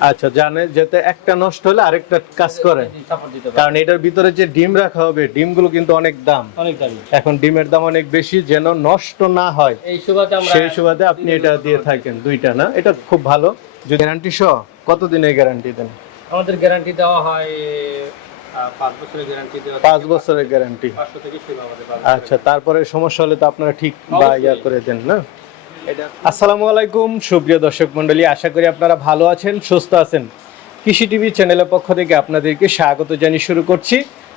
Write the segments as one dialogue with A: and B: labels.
A: আচ্ছা জানে যাতে একটা নষ্ট হলে আরেকটা কাজ করে। কারণ এটার ভিতরে যে ডিম রাখা হবে ডিমগুলো কিন্তু অনেক দাম।
B: অনেক দামি।
A: এখন ডিমের দাম অনেক বেশি যেন নষ্ট না হয়।
B: এই সুবাদে আমরা
A: সেই সুবাদে আপনি এটা দিয়ে থাকেন দুইটা না? এটা খুব ভালো। যদি গ্যারান্টি সহ কতদিনের গ্যারান্টি দেন?
B: আমাদের গ্যারান্টি দেওয়া হয় পাঁচ বছরের গ্যারান্টি
A: আচ্ছা তারপরে সমস্যা হলে তো আপনারা ঠিক বা ইয়া করে দেন না? আসসালামু আলাইকুম, সুপ্রিয় দর্শক মণ্ডলী, আশা করি আপনারা ভালো আছেন, সুস্থ আছেন। কৃষি টিভি চ্যানেলের পক্ষ থেকে আপনাদেরকে স্বাগত জানিয়ে শুরু করছি।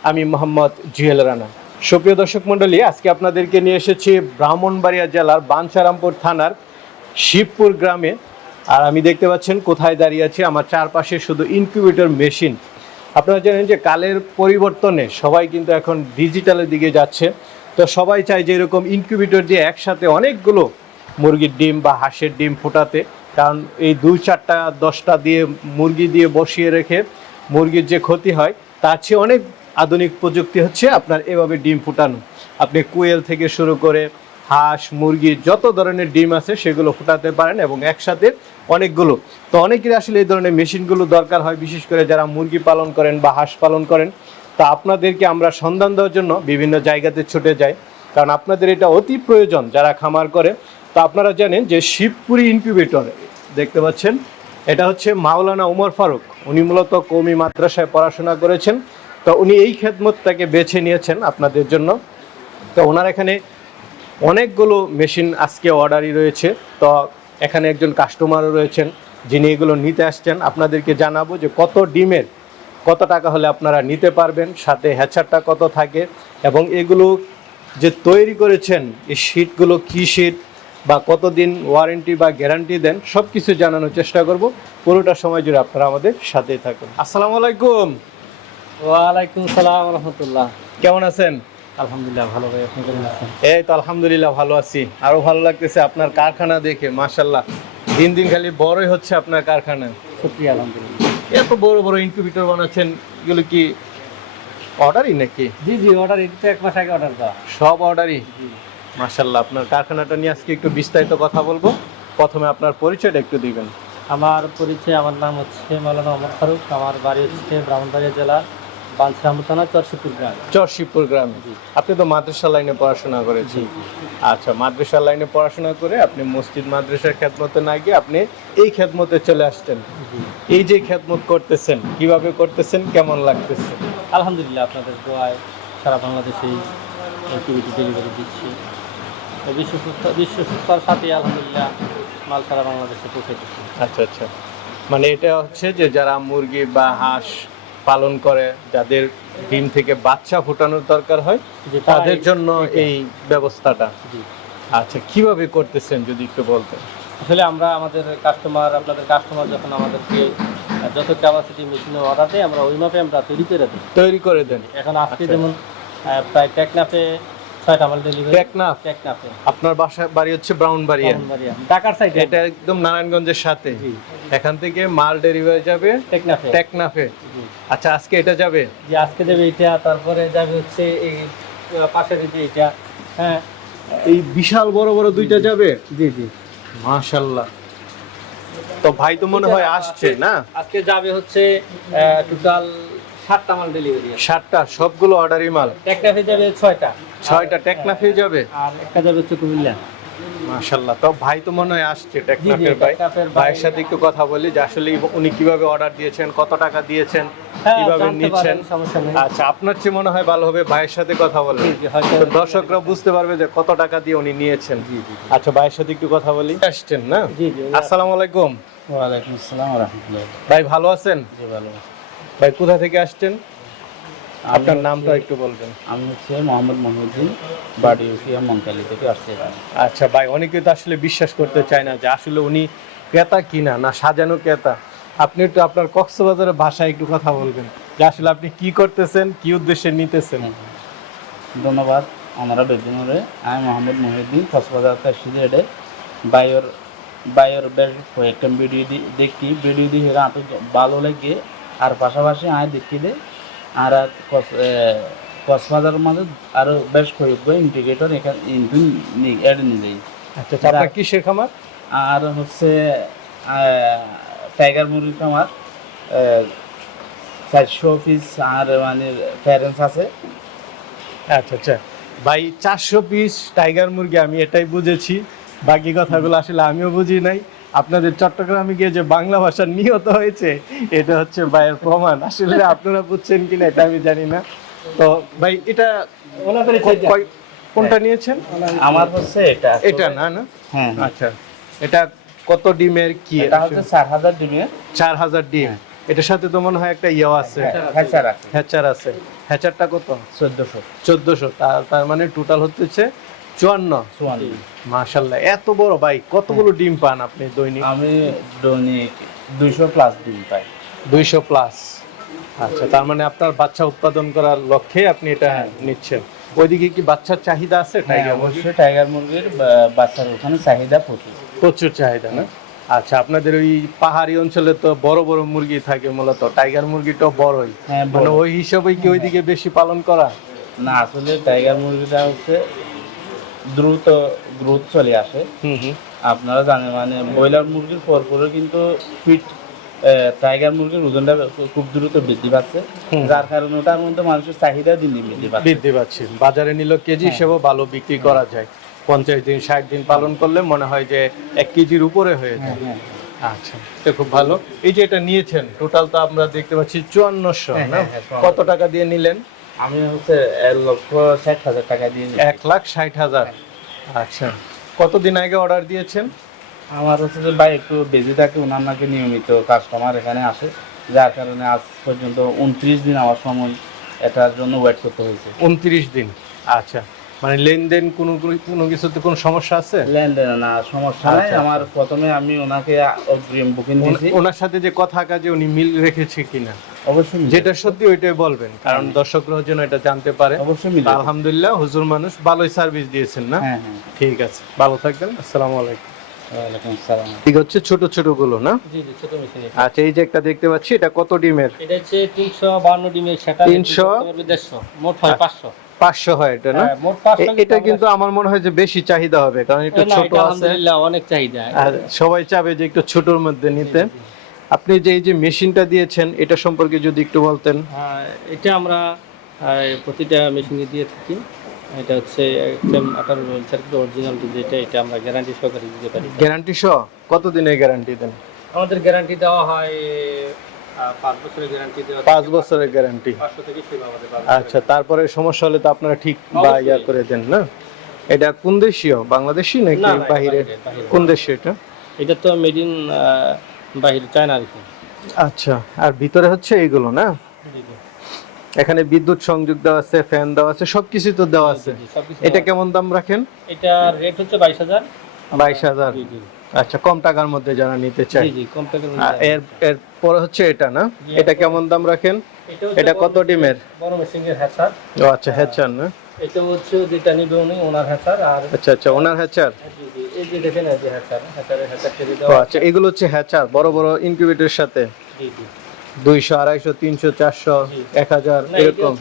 A: আমি মোহাম্মদ জুয়েল রানা। সুপ্রিয় দর্শক মণ্ডলী, আজকে আপনাদেরকে নিয়ে এসেছি ব্রাহ্মণবাড়িয়া জেলার বাঞ্ছারামপুর থানার শিবপুর গ্রামে। আর আমি দেখতে পাচ্ছেন, কোথায় দাঁড়িয়ে আছি? আমার চারপাশে শুধু ইনকিউবেটর মেশিন আপনারা জানেন যে কালের পরিবর্তনে সবাই কিন্তু এখন ডিজিটালের দিকে যাচ্ছে। তো সবাই চায় যে এরকম ইনকিউবেটর দিয়ে একসাথে অনেকগুলো মুরগির ডিম বা হাঁসের ডিম ফোটাতে। কারণ এই দুই চারটা, দশটা দিয়ে মুরগি দিয়ে বসিয়ে রেখে মুরগির যে ক্ষতি হয়, তার চেয়ে অনেক আধুনিক প্রযুক্তি হচ্ছে আপনার এভাবে ডিম ফুটানো। আপনি কুয়েল থেকে শুরু করে হাঁস, মুরগি, যত ধরনের ডিম আছে সেগুলো ফুটাতে পারেন এবং একসাথে অনেকগুলো। তো অনেকের আসলে এই ধরনের মেশিনগুলো দরকার হয়, বিশেষ করে যারা মুরগি পালন করেন বা হাঁস পালন করেন। তা আপনাদেরকে আমরা সন্ধান দেওয়ার জন্য বিভিন্ন জায়গাতে ছুটে যাই। কারণ আপনাদের এটা অতি প্রয়োজন, যারা খামার করে। তো আপনারা জানেন যে শিবপুরি ইনকিউবেটর দেখতে পাচ্ছেন, এটা হচ্ছে মাওলানা উমর ফারুক। উনি মূলত কৌমি মাদ্রাসায় পড়াশোনা করেছেন। তো উনি এই খেদমতটাকে বেছে নিয়েছেন আপনাদের জন্য। তো ওনার এখানে অনেকগুলো মেশিন আজকে অর্ডারই রয়েছে। তো এখানে একজন কাস্টমারও রয়েছেন, যিনি এগুলো নিতে আসছেন। আপনাদেরকে জানাব যে কত ডিমের, কত টাকা হলে আপনারা নিতে পারবেন, সাথে হ্যাচারটা কত থাকে, এবং এগুলো যে তৈরি করেছেন, এই শীটগুলো কী শীট বা কতদিন ওয়ারেন্টি বা গ্যারান্টি দেন সব কিছু জানানোর চেষ্টা করব। পুরোটা সময় জুড়ে আপনারা আমাদের সাথেই থাকুন। আসসালামু আলাইকুম।
B: ওয়ালাইকুম সালাম রহমতুল্লাহ।
A: কেমন আছেন?
B: আলহামদুলিল্লাহ ভালো ভাই আপনি কেমন আছেন?
A: এই তো আলহামদুলিল্লাহ ভালো আছি। আরও ভালো লাগতেছে আপনার কারখানা দেখে মাশাল্লাহ দিন দিন খালি বড়ই হচ্ছে আপনার কারখানা।
B: শুক্রিয়া আলহামদুলিল্লাহ।
A: এত বড় বড় ইনকিউবেটর বানাচ্ছেন এগুলো কি অর্ডারই নাকি?
B: জি জি অর্ডার এটা এক মাস আগে অর্ডার দেওয়া।
A: সব অর্ডারই
B: জি
A: মাশাল্লাহ আপনার কারখানাটা নিয়ে আজকে একটু বিস্তারিত কথা বলব। প্রথমে আপনার পরিচয়টা একটু দিবেন।
B: আমার পরিচয় আমার নাম হচ্ছে মাওলানা অমর ফারুক। আমার বাড়ি হচ্ছে ব্রাহ্মণবাড়িয়া জেলার বাঞ্ছারামু থানা চরশিপুর গ্রাম।
A: চরশিবপুর গ্রামে। আপনি তো মাদ্রাসা লাইনে পড়াশোনা করেছেন। আচ্ছা মাদ্রাসা লাইনে পড়াশোনা করে আপনি মসজিদ মাদ্রাসার খেদমতে না গিয়ে আপনি এই খেদমতে চলে আসছেন। এই যে খেদমত করতেছেন কীভাবে করতেছেন কেমন লাগতেছে?
B: আলহামদুলিল্লাহ আপনাদের দোয়ায় সারা বাংলাদেশেই এই ডেলিভারি দিচ্ছি। তো বিশ্বস্ততা বিশ্বস্ততার সাথে আলহামদুলিল্লাহ মাল সারা বাংলাদেশে পৌঁছে দিচ্ছি
A: আচ্ছা আচ্ছা। মানে এটা হচ্ছে যে যারা মুরগি বা হাঁস পালন করে যাদের ডিম থেকে বাচ্চা ফোটানোর দরকার হয় তাদের জন্য এই ব্যবস্থাটা। আচ্ছা কীভাবে করতেছেন যদি একটু বলতেন?
B: আসলে আমরা আমাদের কাস্টমার আপনাদের কাস্টমার যখন আমাদেরকে যত ক্যাপাসিটি মেশিনের অর্ডার দেয় আমরা ওই মাপে আমরা তৈরি করে দিই।
A: তৈরি করে দেন।
B: এখন আজকে
A: আচ্ছা।
B: যেমন প্রায় টেকনাফে ছয়টা মাল ডেলিভারি
A: টেকনাফ
B: টেকনাফে
A: আপনার বাসা বাড়ি হচ্ছে ব্রাউনবাড়িয়া।
B: ব্রাহ্মণবাড়িয়া। ঢাকার সাইডে
A: এটা একদম নারায়ণগঞ্জের সাথে। এখান থেকে মাল ডেলিভারি যাবে
B: টেকনাফে
A: টেকনাফে আচ্ছা আজকে এটা যাবে?
B: যে আজকে দেবে এটা তারপরে যাবে হচ্ছে এই পাশের যে এটা। হ্যাঁ।
A: এই বিশাল বড় বড় দুইটা যাবে?
B: জি জি।
A: মাশাল্লাহ। তো ভাই তো মনে হয় আসছে না?
B: আজকে যাবে হচ্ছে টোটাল সাতটা মাল ডেলিভারি
A: সাতটা সবগুলো অর্ডারই মাল।
B: টেকনাফে যাবে ছয়টা।
A: ছয়টা টেকনাফে যাবে?
B: আর একটা যাবে হচ্ছে কুমিল্লা।
A: মাশাল্লাহ তো ভাই তো মনে হয় আসছে টেকনাফের ভাই। ভাইয়ের সাথে একটু কথা বলি যে আসলে উনি কীভাবে অর্ডার দিয়েছেন কত টাকা দিয়েছেন
B: হ্যাঁ,
A: কীভাবে নিচ্ছেন। আচ্ছা আপনার চেয়ে মনে হয় ভালো হবে ভাইয়ের সাথে কথা
B: হয়তো
A: দর্শকরা বুঝতে পারবে যে কত টাকা দিয়ে উনি নিয়েছেন। আচ্ছা ভাইয়ের সাথে একটু কথা বলি। আসছেন না? আসসালামু আলাইকুম।
B: ওয়ালাইকুম আসসালাম রহমতুল্লাহ।
A: ভাই ভালো আছেন?
B: জি ভালো
A: ভাই কোথা থেকে আসছেন? আপনার নামটা একটু বলবেন।
B: আমি হচ্ছে মোহাম্মদ মহিউদ্দিন বাড়ি উঠিয়া মঙ্কালি থেকে আসছে
A: আচ্ছা ভাই অনেকে তো আসলে বিশ্বাস করতে চায় না যে আসলে উনি ক্রেতা কিনা না সাজানো ক্রেতা। আপনি একটু আপনার কক্সবাজারের ভাষায় একটু কথা বলবেন যে আসলে আপনি কি করতেছেন কি উদ্দেশ্যে নিতেছেন?
C: ধন্যবাদ আমরা বেদিনরে আমি মোহাম্মদ মহিউদ্দিন কক্সবাজার সিলেটে বায়ুর বায়ুর বেশ কয়েকটা ভিডিও দি দেখি। ভিডিও দিয়ে আঁতো ভালো লাগে আর পাশাপাশি আমি দেখি দে আর আর কক্স- এ, মাঝে আরও বেশ কয়েকগুলো ইন্টিগ্রেটর এখানে অ্যাড নিয়ে
A: আচ্ছা আপনার কিসের খামার?
C: আর হচ্ছে টাইগার মুরগি আমার চারশো পিস আর মানে প্যারেন্টস আছে।
A: আচ্ছা আচ্ছা। ভাই চারশো পিস টাইগার মুরগি আমি এটাই বুঝেছি। বাকি কথাগুলো আসলে আমিও বুঝি নাই। আপনাদের চট্টগ্রামে গিয়ে যে বাংলা ভাষা নিহত হয়েছে এটা হচ্ছে ভাইয়ের প্রমাণ। আসলে আপনারা বুঝছেন কিনা এটা আমি জানি না। তো ভাই এটা কোনটা নিয়েছেন?
C: আমার হচ্ছে এটা
A: এটা না না?
C: হ্যাঁ হ্যাঁ।
A: আচ্ছা। এটা কত ডিমের কি
C: এটা হচ্ছে চার হাজার ডিমের।
A: চার হাজার ডিম। এটার সাথে তো মনে হয় একটা ইয়েও আছে।
C: হ্যাচার আছে
A: হ্যাচার আছে। হ্যাচারটা কত?
C: চোদ্দশো।
A: চোদ্দশো। তার তার মানে টোটাল হচ্ছে চুয়ান্ন?
C: চুয়ান্ন।
A: মাশাল্লাহ এত বড় ভাই কতগুলো ডিম পান আপনি দৈনিক?
C: আমি দৈনিক দুইশো প্লাস ডিম পাই।
A: দুইশো প্লাস আচ্ছা তার মানে আপনার বাচ্চা উৎপাদন করার লক্ষ্যে আপনি এটা নিচ্ছেন। ওইদিকে কি বাচ্চার চাহিদা আছে?
C: হ্যাঁ
A: টাইগার
C: অবশ্যই টাইগার মুরগির বাচ্চার ওখানে চাহিদা প্রচুর।
A: প্রচুর চাহিদা না? আচ্ছা আপনাদের ওই পাহাড়ি অঞ্চলে তো বড় বড় মুরগি থাকে মূলত টাইগার মুরগিটাও বড়ই।
C: হ্যাঁ
A: মানে ওই হিসাবে কি ওইদিকে বেশি পালন করা?
C: না আসলে টাইগার মুরগিটা হচ্ছে দ্রুত গ্রোথ চলে আসে। আপনারা জানেন মানে ব্রয়লার মুরগির পর পরে কিন্তু ফিট টাইগার মুরগির ওজনটা খুব দ্রুত বৃদ্ধি পাচ্ছে। যার কারণে ওটার মধ্যে মানুষের চাহিদা দিন দিন বৃদ্ধি পাচ্ছে।
A: বৃদ্ধি পাচ্ছি। বাজারে নিল কেজি হিসেবেও ভালো বিক্রি করা যায়। পঞ্চাশ দিন ষাট দিন পালন করলে মনে হয় যে এক কেজির উপরে হয়ে যায়।
C: হ্যাঁ,
A: আচ্ছা এটা খুব ভালো। এই যে এটা নিয়েছেন টোটাল তো আমরা দেখতে পাচ্ছি চুয়ান্নশো
C: হ্যাঁ, হ্যাঁ, হ্যাঁ।
A: কত টাকা দিয়ে নিলেন?
C: আমি হচ্ছে এক লক্ষ ষাট হাজার টাকা দিয়ে
A: এক লাখ ষাট হাজার। আচ্ছা। কতদিন আগে অর্ডার দিয়েছেন?
C: আমার হচ্ছে যে ভাই একটু বেজি থাকে ওনার নাকি নিয়মিত কাস্টমার এখানে আসে। যার কারণে আজ পর্যন্ত উনত্রিশ দিন আমার সময় এটার জন্য ওয়েট করতে হয়েছে।
A: উনত্রিশ দিন। আচ্ছা। মানে লেনদেন কোনো কোনো কিছুতে কোনো সমস্যা আছে?
C: লেনদেন না সমস্যা নাই।
A: আচ্ছা,
C: আমার প্রথমে আমি ওনাকে অগ্রিম বুকিং দিয়েছি।
A: ওনার সাথে যে কথা কাজে উনি মিল রেখেছে কিনা?
C: অবশ্যই
A: যেটা সত্যি ওইটাই বলবেন কারণ দর্শকরা যেন এটা জানতে পারে।
C: অবশ্যই মিলে
A: আলহামদুলিল্লাহ হুজুর মানুষ ভালোই সার্ভিস দিয়েছেন না?
C: হ্যাঁ হ্যাঁ।
A: ঠিক আছে ভালো থাকবেন আসসালামু আলাইকুম। ঠিক হচ্ছে ছোট ছোটগুলো না?
B: জি জি ছোট মেশিন
A: আচ্ছা এই যে একটা দেখতে পাচ্ছি এটা কত ডিমের?
B: এটা হচ্ছে তিনশো বান্ন ডিমের সেটা
A: 300
B: মোট হয় পাঁচশো।
A: পাঁচশো হয় এটা না?
B: হ্যাঁ,
A: এটা কিন্তু আমার মনে হয় যে বেশি চাহিদা হবে কারণ একটু ছোট আছে।
B: অনেক চাহিদা।
A: আর সবাই চাবে যে একটু ছোটর মধ্যে নিতে। আপনি যে এই যে মেশিনটা দিয়েছেন এটা সম্পর্কে যদি একটু বলতেন।
B: এটা আমরা প্রতিটা মেশিনে দিয়ে থাকি। এটা হচ্ছে একদম আঠারো সার্কিট অরিজিনাল যেটা এটা আমরা গ্যারান্টি সহকারে দিতে পারি।
A: গ্যারান্টি সহ? কতদিনের গ্যারান্টি দেন?
B: আমাদের গ্যারান্টি দেওয়া হয় পাঁচ বছরের গ্যারান্টি দেওয়া
A: পাঁচ বছরের গ্যারান্টি
B: থেকে সেবা আমাদের পাঁচ
A: আচ্ছা তারপরে সমস্যা হলে তো আপনারা ঠিক বা। ইয়া করে দেন না? এটা কোন দেশীয়? বাংলাদেশি নাকি বাহিরের। কোন দেশে এটা?
B: এটা তো মেড ইন বাহির চায়না আর কি।
A: আচ্ছা আর ভিতরে হচ্ছে এইগুলো না। এখানে বিদ্যুৎ সংযোগ দেওয়া আছে ফ্যান দেওয়া আছে সবকিছু তো দেওয়া আছে। এটা কেমন দাম রাখেন?
B: এটার রেট হচ্ছে বাইশ হাজার।
A: বাইশ হাজার। আচ্ছা কম টাকার মধ্যে যারা নিতে চায়।
B: জি জি কম টাকার
A: এর এর পরে হচ্ছে এটা না? এটা কেমন দাম রাখেন? এটা কত ডিমের?
B: বড় মেশিনের হ্যাচার
A: ও আচ্ছা হ্যাচার না?
B: এটা হচ্ছে যেটা নিবে উনি ওনার হ্যাচার আর
A: আচ্ছা আচ্ছা ওনার হ্যাচার
B: জি, জি, এই যে দেখেন এই যে হ্যাচার হ্যাচারের হ্যাচার
A: ও
B: দেওয়া
A: আচ্ছা এগুলো হচ্ছে হ্যাচার বড় বড় ইনকিউবেটরের সাথে?
B: জি জি।
A: দুইশো আড়াইশো তিনশো চারশো এক হাজার এরকম।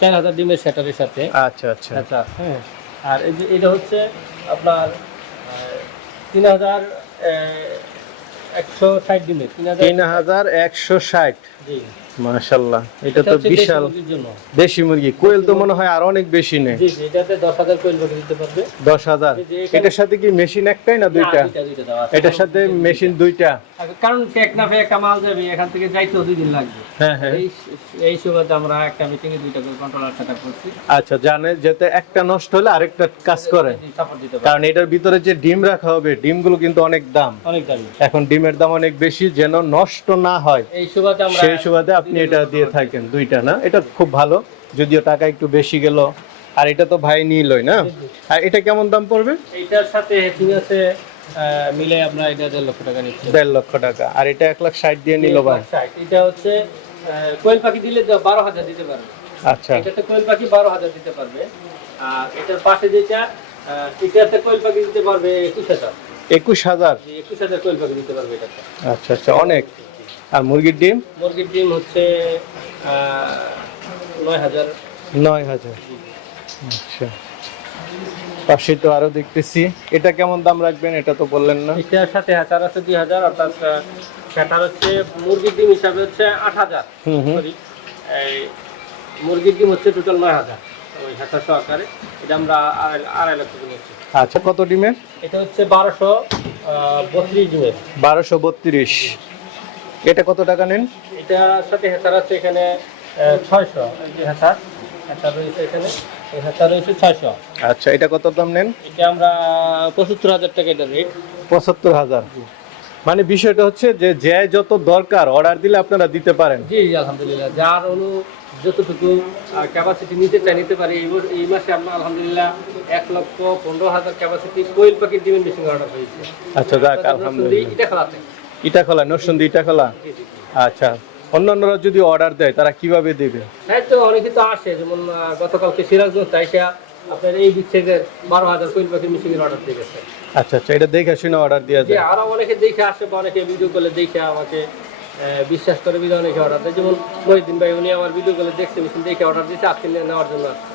B: চার হাজার ডিমের শ্যাটারের সাথে।
A: আচ্ছা আচ্ছা।
B: আচ্ছা হ্যাঁ। আর এই যে এটা হচ্ছে আপনার তিন হাজার একশো ষাট ডিমের তিন হাজার
A: একশো ষাট।
B: জি।
A: মাশাল্লাহ এটা তো বিশাল দেশি মুরগি। কোয়েল তো মনে হয় আর অনেক বেশি নেই।
B: জি জি এটাতে দশ হাজার কোয়েল পাখি দিতে পারবে।
A: দশ হাজার।
B: এই যে এখানে-
A: এটার সাথে কি মেশিন একটাই না দুইটা। এটার সাথে মেশিন দুইটা।
B: কারণ টেকনাফে একটা মাল যাবে এখান থেকে যাইতেও দুই দিন লাগবে।
A: হ্যাঁ হ্যাঁ।
B: এই সুবাদে আমরা একটা মিটিং এ দুইটা কন্ট্রোলার সেট করছি।
A: আচ্ছা জানে যাতে একটা নষ্ট হলে আরেকটা কাজ করে। কারণ এটার ভিতরে যে ডিম রাখা হবে ডিমগুলো কিন্তু অনেক দাম।
B: অনেক দামি।
A: এখন ডিমের দাম অনেক বেশি যেন নষ্ট না হয়।
B: এই সুবাদে আমরা
A: সেই সুবাদে আপনি এটা দিয়ে থাকেন দুইটা না? এটা খুব ভালো যদিও টাকা একটু বেশি গেল। আর এটা তো ভাই নিলই না? আর এটা কেমন দাম পড়বে?
B: এটার সাথে হেকিং আছে মিলে আমরা এটা দেড় লক্ষ টাকা নিচ্ছি।
A: দেড় লক্ষ টাকা। আর এটা এক লাখ ষাট দিয়ে নিল ভাই।
B: এটা হচ্ছে কোয়েল পাখি দিলে বারো হাজার দিতে পারবে।
A: আচ্ছা।
B: এটাতে কোয়েল পাখি বারো হাজার দিতে পারবে। আর এটার পাশে যেটা এটাতে কোয়েল পাখি দিতে পারবে একুশ হাজার।
A: একুশ হাজার?
B: একুশ হাজার কোয়েল পাখি দিতে পারবে এটা
A: আচ্ছা আচ্ছা অনেক। আর মুরগির ডিম?
B: মুরগির ডিম হচ্ছে নয় হাজার।
A: নয় হাজার। আচ্ছা। পাশে তো আরও দেখতেছি। এটা কেমন দাম রাখবেন? এটা তো বললেন না।
B: এটার সাথে হাজার আছে দুই হাজার অর্থাৎ সেটার হচ্ছে মুরগির ডিম হিসাবে হচ্ছে আট হাজার। সরি এই মুরগির ডিম হচ্ছে টোটাল নয় হাজার। ওই হাজার সহকারে। এটা আমরা আড়াই আড়াই লক্ষ কিনেছি
A: আচ্ছা কত ডিমের?
B: এটা হচ্ছে বারোশো বত্রিশ ডিমের।
A: বারোশো বত্রিশ। এটা কত টাকা নেন?
B: এটার সাথে হেসার আছে এখানে ছয়শো। হেসার হেসার রয়েছে এখানে হেসার রয়েছে ছয়শো।
A: আচ্ছা এটা কত দাম নেন?
B: এটা আমরা পঁচাত্তর হাজার টাকা এটা রেট
A: পঁচাত্তর হাজার। মানে বিষয়টা হচ্ছে যে যে যত দরকার অর্ডার দিলে আপনারা দিতে পারেন।
B: জি আলহামদুলিল্লাহ। যার অনু যতটুকু ক্যাপাসিটি নিতে চাই নিতে পারি। এই মাসে আমরা আলহামদুলিল্লাহ এক লক্ষ পনেরো হাজার ক্যাপাসিটি কোয়েল পাখির ডিমের মেশিন অর্ডার হয়েছে
A: আচ্ছা যাক আলহামদুলিল্লাহ।
B: এটা খেলাতে
A: ইটা খোলা নরসিংদী ইটা খোলা?
B: জি জি।
A: আচ্ছা অন্যান্যরা যদি অর্ডার দেয় তারা কীভাবে দেবে?
B: হ্যাঁ তো অনেকে তো আসে যেমন গতকালকে সিরাজগঞ্জ তাইসা আপনার এই দিক থেকে বারো হাজার কোয়েল পাখির মেশিনের অর্ডার দিয়ে গেছে।
A: আচ্ছা আচ্ছা এটা দেখে শুনে অর্ডার দেওয়া যায়।
B: আরও অনেকে দেখে আসে বা অনেকে ভিডিও কলে দেখে আমাকে বিশ্বাস করে বিধা অনেকে অর্ডার দেয়। যেমন মহিদিন ভাই উনি আমার ভিডিও কলে দেখছে মেশিন দেখে অর্ডার দিয়েছে আজকে নেওয়ার জন্য আসছে।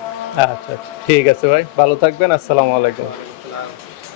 A: আচ্ছা আচ্ছা ঠিক আছে ভাই ভালো থাকবেন আসসালামু আলাইকুম।